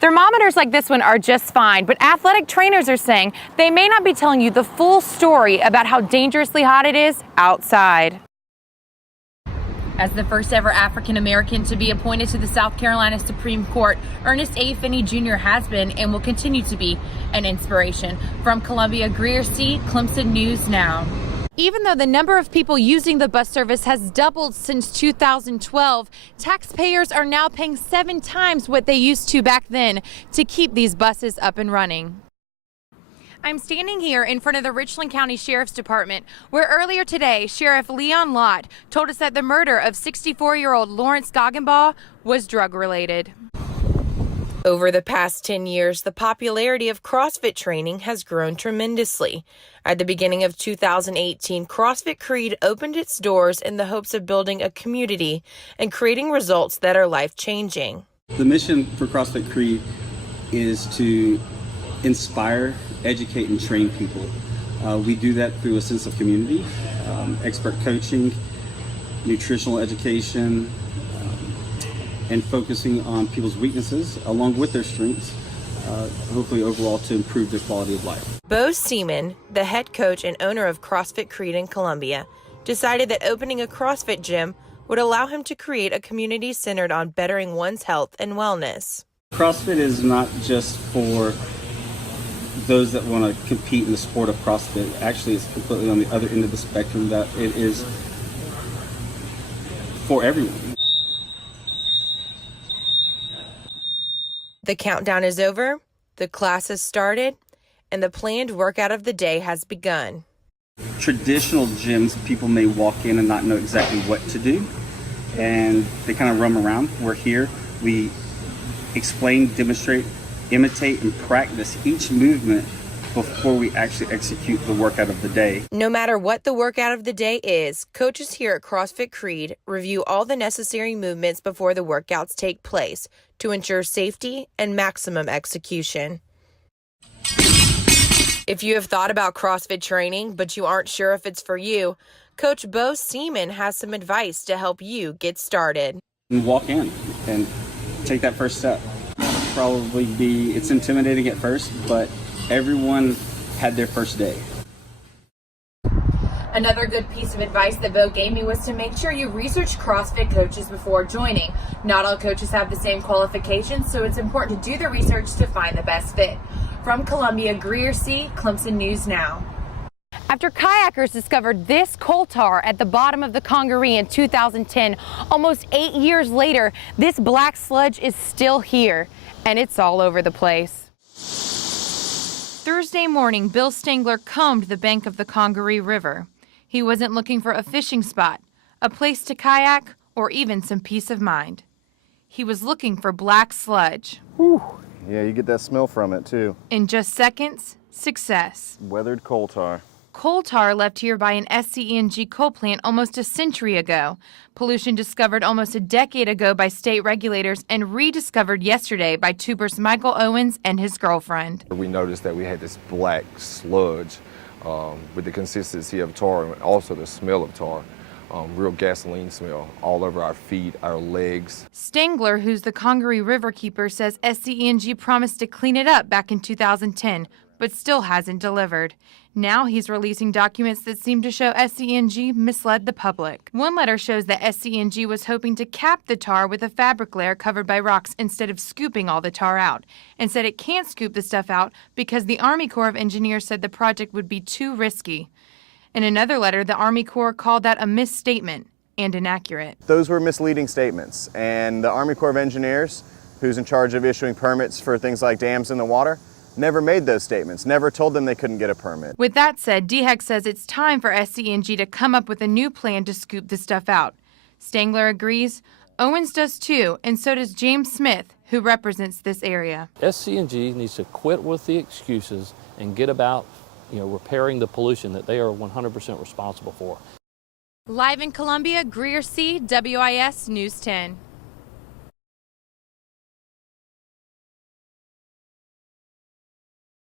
Thermometers like this one are just fine, but athletic trainers are saying they may not be telling you the full story about how dangerously hot it is outside. As the first ever African American to be appointed to the South Carolina Supreme Court, Ernest A. Finney Jr. has been and will continue to be an inspiration. From Columbia, Greer, Seay, Clemson News Now. Even though the number of people using the bus service has doubled since 2012, taxpayers are now paying 7 times what they used to back then to keep these buses up and running. I'm standing here in front of the Richland County Sheriff's Department, where earlier today, Sheriff Leon Lott told us that the murder of 64-year-old Lawrence Goggenbaugh was drug-related. Over the past 10 years, the popularity of CrossFit training has grown tremendously. At the beginning of 2018, CrossFit Creed opened its doors in the hopes of building a community and creating results that are life-changing. The mission for CrossFit Creed is to inspire, educate, and train people. We do that through a sense of community, expert coaching, nutritional education, and focusing on people's weaknesses along with their strengths, hopefully overall to improve their quality of life. Bo Seaman, the head coach and owner of CrossFit Creed in Columbia, decided that opening a CrossFit gym would allow him to create a community centered on bettering one's health and wellness. CrossFit is not just for those that want to compete in the sport of CrossFit. Actually, it's completely on the other end of the spectrum, that it is for everyone. The countdown is over, the class has started, and the planned workout of the day has begun. Traditional gyms, people may walk in and not know exactly what to do, and they kind of roam around. We're here, we explain, demonstrate, imitate, and practice each movement before we actually execute the workout of the day. No matter what the workout of the day is, coaches here at CrossFit Creed review all the necessary movements before the workouts take place to ensure safety and maximum execution. If you have thought about CrossFit training, but you aren't sure if it's for you, Coach Bo Seaman has some advice to help you get started. And walk in and take that first step. It's intimidating at first, but everyone had their first day. Another good piece of advice that Bo gave me was to make sure you research CrossFit coaches before joining. Not all coaches have the same qualifications, so it's important to do the research to find the best fit. From Columbia, Greer, Seay, Clemson News Now. After kayakers discovered this coal tar at the bottom of the Congaree in 2010, almost 8 years later, this black sludge is still here, and it's all over the place. Thursday morning, Bill Stengler combed the bank of the Congaree River. He wasn't looking for a fishing spot, a place to kayak, or even some peace of mind. He was looking for black sludge. Whew. Yeah, you get that smell from it, too. In just seconds, success. Weathered coal tar. Coal tar left here by an SCENG coal plant almost a century ago. Pollution discovered almost a decade ago by state regulators and rediscovered yesterday by Tuber's Michael Owens and his girlfriend. We noticed that we had this black sludge with the consistency of tar and also the smell of tar. Real gasoline smell all over our feet, our legs. Stengler, who's the Congaree River keeper, says SCENG promised to clean it up back in 2010, but still hasn't delivered. Now he's releasing documents that seem to show SCENG misled the public. One letter shows that SCENG was hoping to cap the tar with a fabric layer covered by rocks instead of scooping all the tar out, and said it can't scoop the stuff out because the Army Corps of Engineers said the project would be too risky. In another letter, the Army Corps called that a misstatement and inaccurate. Those were misleading statements, and the Army Corps of Engineers, who's in charge of issuing permits for things like dams in the water, never made those statements, never told them they couldn't get a permit. With that said, DHEC says it's time for SCENG to come up with a new plan to scoop the stuff out. Stengler agrees, Owens does too, and so does James Smith, who represents this area. SCENG needs to quit with the excuses and get about repairing the pollution that they are 100% responsible for. Live in Columbia, Greer, Seay, WIS News 10.